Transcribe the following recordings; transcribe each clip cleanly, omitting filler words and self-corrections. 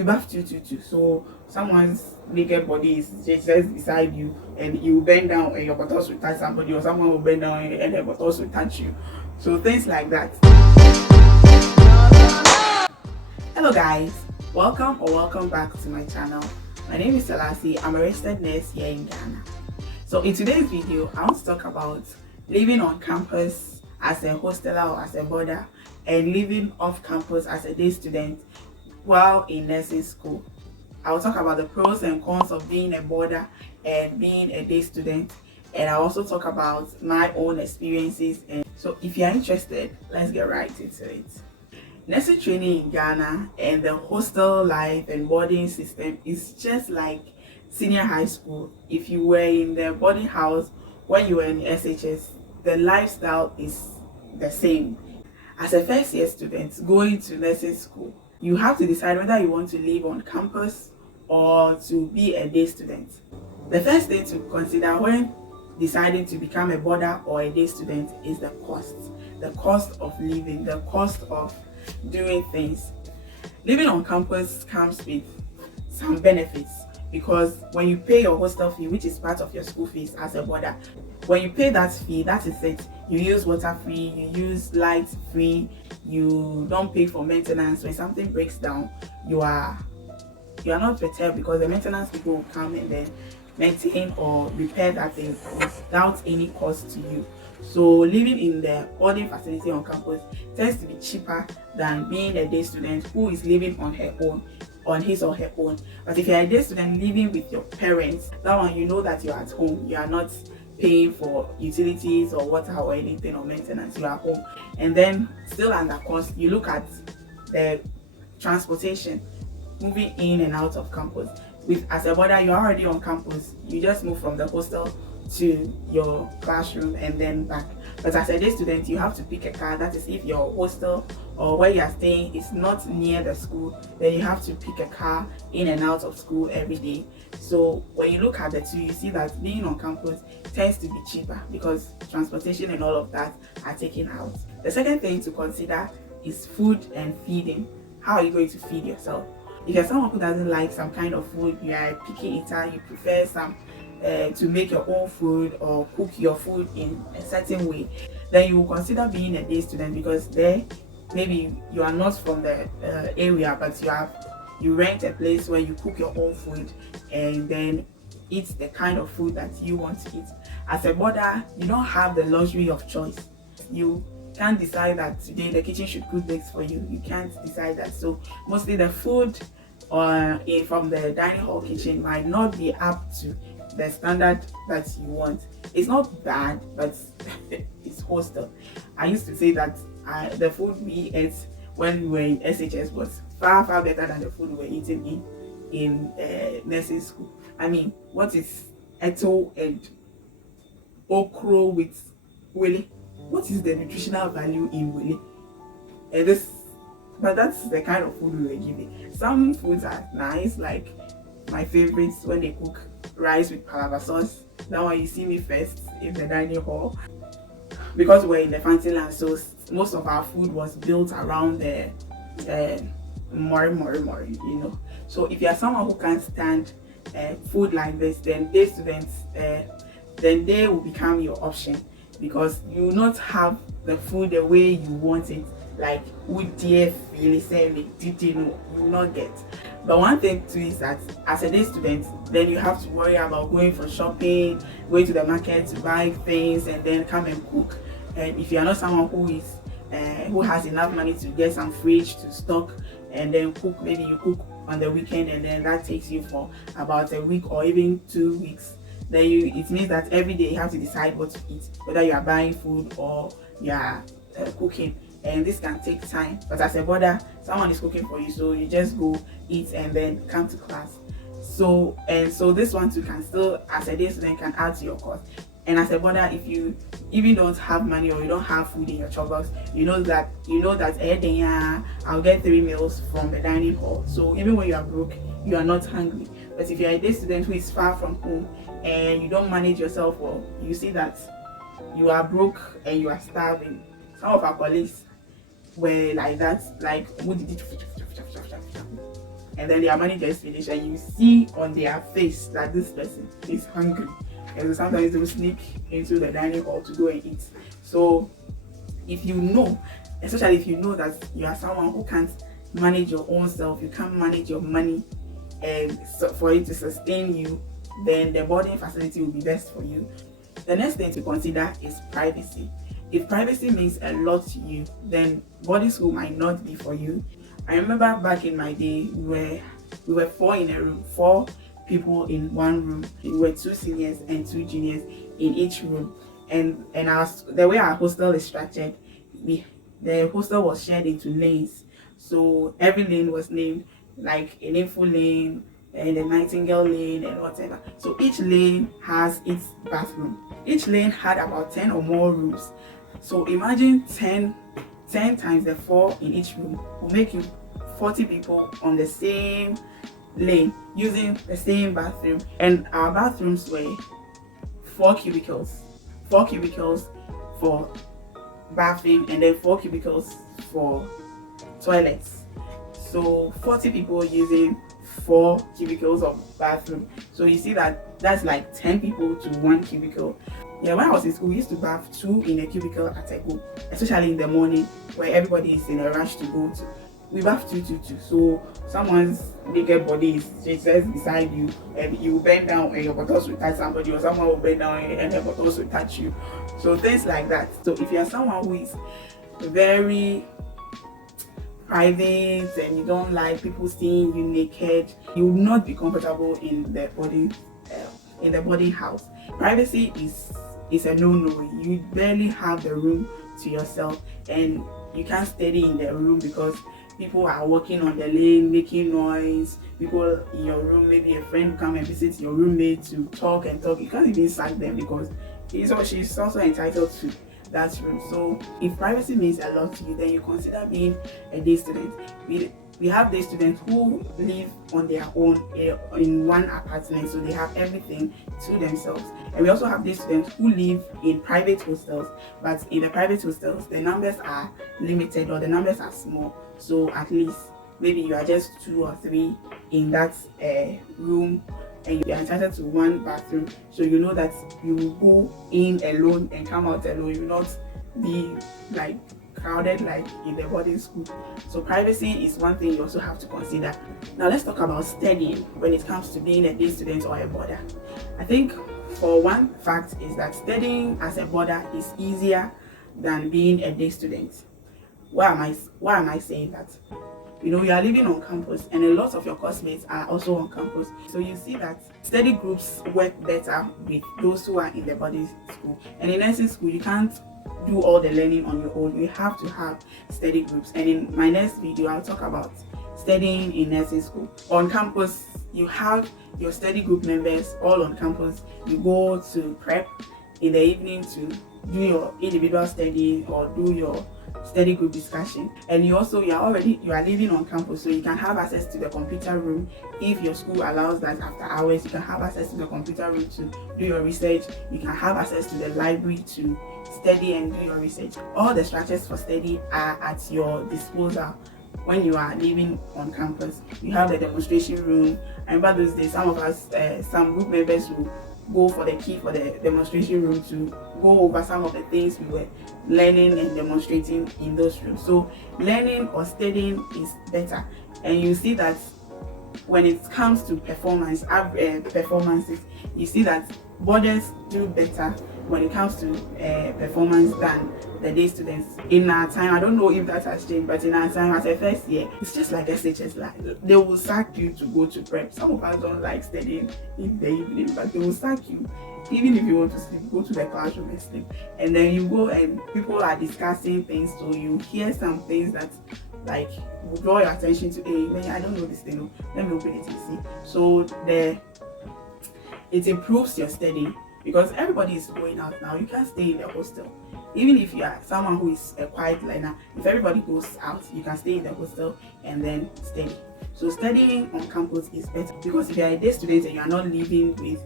we bath too. So someone's naked body is just beside you, and you bend down and your buttocks will touch somebody, or someone will bend down and their buttocks will touch you. So things like that. Hello guys, welcome back to my channel. My name is Selassie. I'm a registered nurse here in Ghana. So in today's video, I want to talk about living on campus as a hosteler or as a boarder, and living off campus as a day student while in nursing school. I will talk about the pros and cons of being a boarder and being a day student, and I'll also talk about my own experiences. And so if you're interested, let's get right into it. Nursing training in Ghana and the hostel life and boarding system is just like senior high school. If you were in the boarding house when you were in SHS, the lifestyle is the same. As a first year student going to nursing school, you have to decide whether you want to live on campus or to be a day student. The first thing to consider when deciding to become a boarder or a day student is the cost of living, the cost of doing things. Living on campus comes with some benefits, because when you pay your hostel fee, which is part of your school fees as a boarder, when you pay that fee, that is it. You use water free, you use light free, you don't pay for maintenance. When something breaks down, you are not perturbed, because the maintenance people will come and then maintain or repair that thing without any cost to you. So living in the boarding facility on campus tends to be cheaper than being a day student who is living on his or her own. But if you're a day student living with your parents, that one, you know that you're at home, you are not paying for utilities or water or anything or maintenance, you are home. And then still under cost, you look at the transportation, moving in and out of campus. As a boarder, you're already on campus, you just move from the hostel to your classroom and then back. But as a day student, you have to pick a car. That is, if your hostel or where you are staying is not near the school, then you have to pick a car in and out of school every day. So when you look at the two, you see that being on campus tends to be cheaper because transportation and all of that are taken out. The second thing to consider is food and feeding. How are you going to feed yourself? If you're someone who doesn't like some kind of food, you are a picky eater, you prefer to make your own food or cook your food in a certain way, then you will consider being a day student, because there maybe you are not from the area, but you rent a place where you cook your own food and then eat the kind of food that you want to eat. As a boarder, you don't have the luxury of choice. You can't decide that today the kitchen should cook this for you. You can't decide that. So mostly the food from the dining hall kitchen might not be up to the standard that you want. It's not bad, but it's hostel. I used to say that the food we ate when we were in SHS was far better than the food we were eating in nursing school. I mean, what is eto and okro with wele? What is the nutritional value in wele? But that's the kind of food we were giving. Some foods are nice, like my favorites when they cook rice with palava sauce. That one you see me first in the dining hall, because we're in the fancy land, so most of our food was built around the mori, you know. So if you're someone who can't stand food like this, then day students, then they will become your option, because you will not have the food the way you want it, like would dear really say you will not get. But one thing too is that as a day student, then you have to worry about going for shopping, going to the market to buy things, and then come and cook. And if you are not someone who has enough money to get some fridge to stock and then cook, maybe you cook on the weekend and then that takes you for about a week or even 2 weeks, then it means that every day you have to decide what to eat, whether you are buying food or you are cooking. And this can take time. But as a boarder, someone is cooking for you, so you just go eat and then come to class. So this one too can still, as a day student, can add to your cost. And as a boarder, if you even don't have money or you don't have food in your chop box, you know that I'll get 3 meals from the dining hall. So even when you are broke, you are not hungry. But if you're a day student who is far from home and you don't manage yourself well, you see that you are broke and you are starving. Some of our colleagues were like that, like and then their manager is finished, and you see on their face that this person is hungry. And so sometimes they will sneak into the dining hall to go and eat. So if you know, especially if you know that you are someone who can't manage your own self, you can't manage your money, and so for it to sustain you, then the boarding facility will be best for you. The next thing to consider is privacy. If privacy means a lot to you, then boarding school might not be for you. I remember back in my day, we were 4 in a room, 4 people in one room. We were 2 seniors and 2 juniors in each room. And the way our hostel is structured, the hostel was shared into lanes. So every lane was named, like a Nameful lane and a Nightingale lane and whatever. So each lane has its bathroom. Each lane had about 10 or more rooms. So imagine 10 times the 4 in each room will make you 40 people on the same lane using the same bathroom. And our bathrooms were 4 cubicles for bathing, and then 4 cubicles for toilets. So 40 people using 4 cubicles of bathroom. So you see that that's like 10 people to 1 cubicle. Yeah, when I was in school, we used to bath 2 in a cubicle at a go, especially in the morning where everybody is in a rush to go to. We bath 2. So someone's naked body is just beside you, and you bend down and your buttocks will touch somebody, or someone will bend down and their buttocks will touch you. So things like that. So if you are someone who is very private and you don't like people seeing you naked, you will not be comfortable in the boarding house. Privacy is a no-no. You barely have the room to yourself, and you can't study in the room because people are walking on the lane, making noise. People in your room, maybe a friend come and visit your roommate to talk and talk. You can't even sack them because he's or she's also entitled to that room. So if privacy means a lot to you, then you consider being a day student. We have day students who live on their own in one apartment, so they have everything to themselves. And we also have day students who live in private hostels, but in the private hostels, the numbers are limited or the numbers are small. So at least maybe you are just 2 or 3 in that room, and you are entitled to 1 bathroom. So you know that you will go in alone and come out alone. You will not be like crowded like in the boarding school. So privacy is one thing you also have to consider. Now let's talk about studying when it comes to being a day student or a boarder. I think for one fact is that studying as a boarder is easier than being a day student. Why am I saying that? You know, you are living on campus and a lot of your classmates are also on campus. So you see that study groups work better with those who are in the boarding school. And in nursing school, you can't do all the learning on your own. You have to have study groups. And in my next video, I'll talk about studying in nursing school. On campus, you have your study group members all on campus. You go to prep in the evening to do your individual study or do your study group discussion. And you are living on campus, so you can have access to the computer room. If your school allows that after hours, you can have access to the computer room to do your research. You can have access to the library to study and do your research. All the structures for study are at your disposal when you are living on campus. You have the demonstration room. I remember those days, some of us, some group members will go for the key for the demonstration room to go over some of the things we were learning and demonstrating in those rooms. So learning or studying is better, and you see that when it comes to performances, you see that boarders do better when it comes to performance than the day students. In our time, I don't know if that has changed, but in our time as a first year, it's just like SHS. Like they will sack you to go to prep. Some of us don't like studying in the evening, but they will sack you. Even if you want to sleep, go to the classroom and sleep. And then you go and people are discussing things, so you hear some things that like will draw your attention to, hey, man, I don't know this thing. Let me open it and see. So it improves your study because everybody is going out now. You can't stay in the hostel. Even if you are someone who is a quiet learner, if everybody goes out, you can stay in the hostel and then study. So studying on campus is better because if you are a day student and you are not living with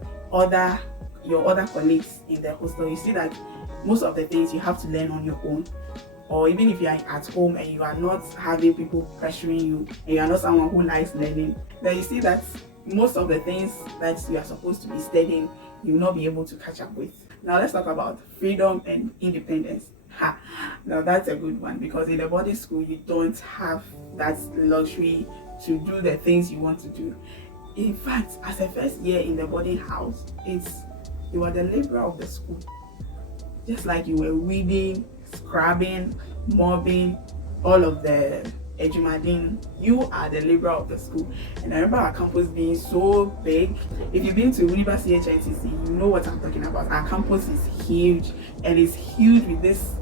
your other colleagues in the hostel, you see that most of the things you have to learn on your own. or even if you are at home and you are not having people pressuring you and you are not someone who likes learning, then you see that most of the things that you are supposed to be studying, you will not be able to catch up with. Now let's talk about freedom and independence. Now that's a good one, because in a boarding school you don't have that luxury to do the things you want to do. In fact, as a first year in the boarding house, you are the laborer of the school. Just like you were weeding, scrubbing, mopping, all of the ejumadin, you are the laborer of the school. And I remember our campus being so big. If you've been to University HNTC, you know what I'm talking about. Our campus is huge, and it's huge with this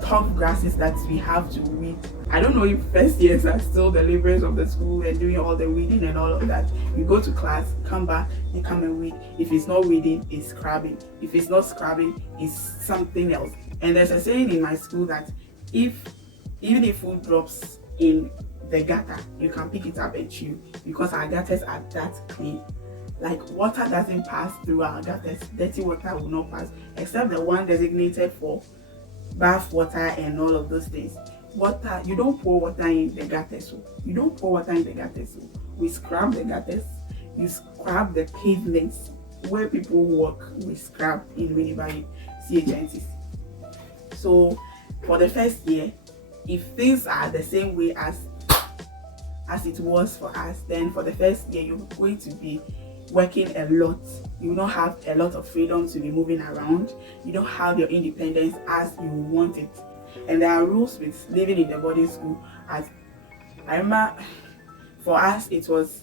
tough grasses that we have to weed. I don't know if first years are still the laborers of the school and doing all the weeding and all of that. You go to class, come back, and come and weed. If it's not weeding, it's scrubbing. If it's not scrubbing, it's something else. And there's a saying in my school that even if food drops in the gutter, you can pick it up and chew, because our gutters are that clean. Like, water doesn't pass through our gutters. Dirty water will not pass, except the one designated for bath water and all of those things. Water, you don't pour water in the gutters. So you don't pour water in the gutters. So we scrub the gutters. You scrub the pavements where people walk. We scrub in Winnipeg CHNTs. So for the first year, if things are the same way as it was for us, then for the first year you're going to be working a lot. You don't have a lot of freedom to be moving around. You don't have your independence as you want it. And there are rules with living in the boarding school. As I remember, for us it was,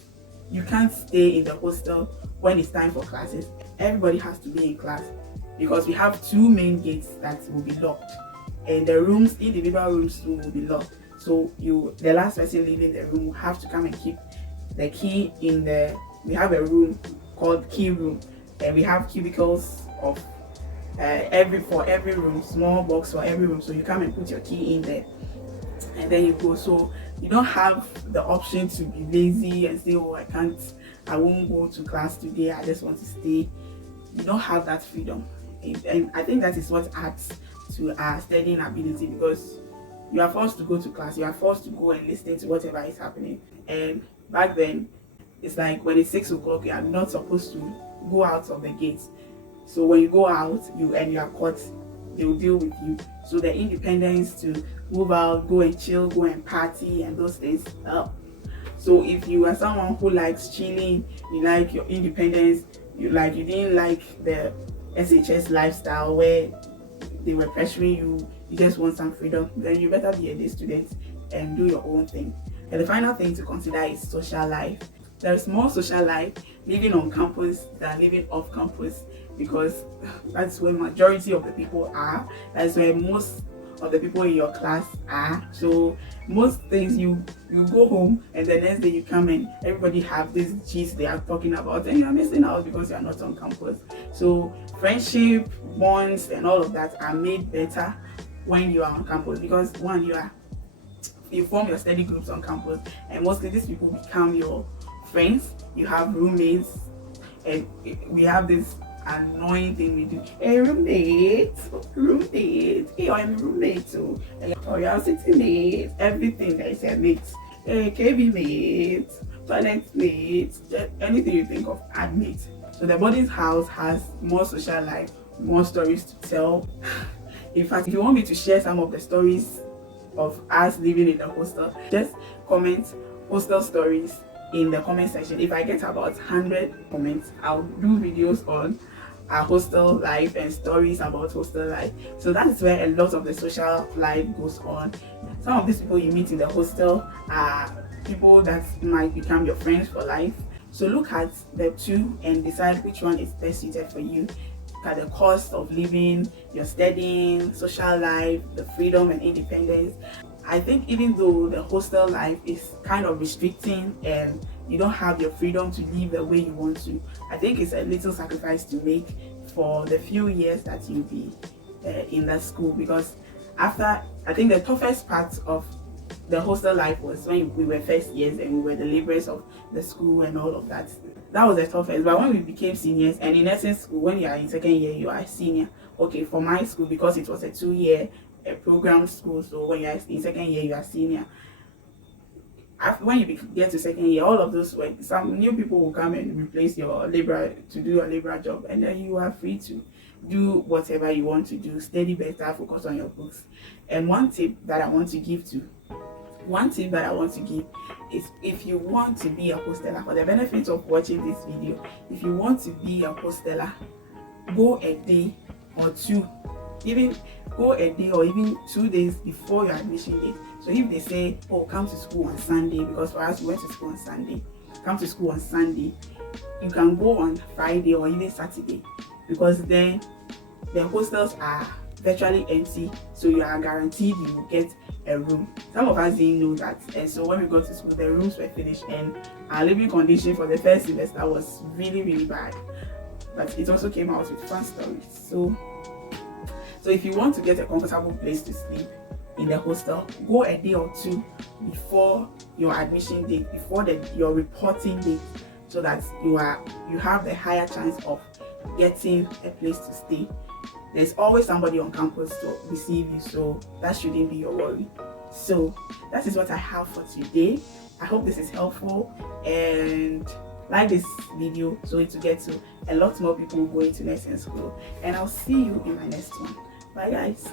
you can't stay in the hostel when it's time for classes. Everybody has to be in class, because we have two main gates that will be locked, and the rooms, individual rooms too, will be locked. So the last person leaving the room will have to come and keep the key in we have a room called key room, and we have cubicles of for every room, small box for every room. So you come and put your key in there, and then you go. So you don't have the option to be lazy and say, oh, I won't go to class today, I just want to stay. You don't have that freedom, and I think that is what adds to our studying ability, because you are forced to go to class, you are forced to go and listen to whatever is happening. And back then, it's like when it's 6 o'clock, you are not supposed to go out of the gates. So when you go out, you are caught, they will deal with you. So the independence to move out, go and chill, go and party and those things. So if you are someone who likes chilling, you like your independence, you didn't like the SHS lifestyle where they were pressuring you, you just want some freedom, then you better be a day student and do your own thing. And the final thing to consider is social life. There is more social life living on campus than living off campus, because that's where majority of the people are. That's where most of the people in your class are. So most things you go home and the next day you come and everybody have this gist they are talking about, and you're missing out because you're not on campus. So friendship, bonds and all of that are made better when you are on campus, because one, you form your study groups on campus, and mostly these people become your friends. You have roommates, and we have this annoying thing we do. Hey, roommate, hey, I'm roommate too. Or you're sitting mate, everything that is a mate. Hey, KB mate, toilet mate, anything you think of, add mate. So the boarding house has more social life, more stories to tell. In fact, if you want me to share some of the stories of us living in the hostel, just comment hostel stories in the comment section. If I get about 100 comments, I'll do videos on our hostel life and stories about hostel life. So that's where a lot of the social life goes on. Some of these people you meet in the hostel are people that might become your friends for life. So look at the two and decide which one is best suited for you. Look at the cost of living, your studying, social life, the freedom and independence. I think even though the hostel life is kind of restricting and you don't have your freedom to live the way you want to, I think it's a little sacrifice to make for the few years that you'll be in that school. Because after, I think the toughest part of the hostel life was when we were first years and we were the laborers of the school and all of that. That was the toughest. But when we became seniors, and in essence school, when you are in second year, you are a senior. Okay, for my school, because it was a 2-year a program school. So when you're in second year, you are senior. After, when you get to second year, all of those work, some new people will come and replace your labor to do your labor job, and then you are free to do whatever you want to do, study better, focus on your books. And one tip that I want to give is, if you want to be a hosteler, for the benefit of watching this video, if you want to be a hosteler, go a day or two, even go a day or even 2 days before your admission date. So if they say, oh, come to school on Sunday, because for us we went to school on Sunday, come to school on Sunday, you can go on Friday or even Saturday, because then the hostels are virtually empty, so you are guaranteed you will get a room. Some of us didn't know that, and so when we got to school, the rooms were finished, and our living condition for the first semester was really bad, but it also came out with fun stories. So if you want to get a comfortable place to sleep in the hostel, go a day or two before your admission date, before your reporting date, so that you have the higher chance of getting a place to stay. There's always somebody on campus to receive you, so that shouldn't be your worry. So that is what I have for today. I hope this is helpful, and like this video so it will get to a lot more people going to nursing school. And I'll see you in my next one. Bye guys.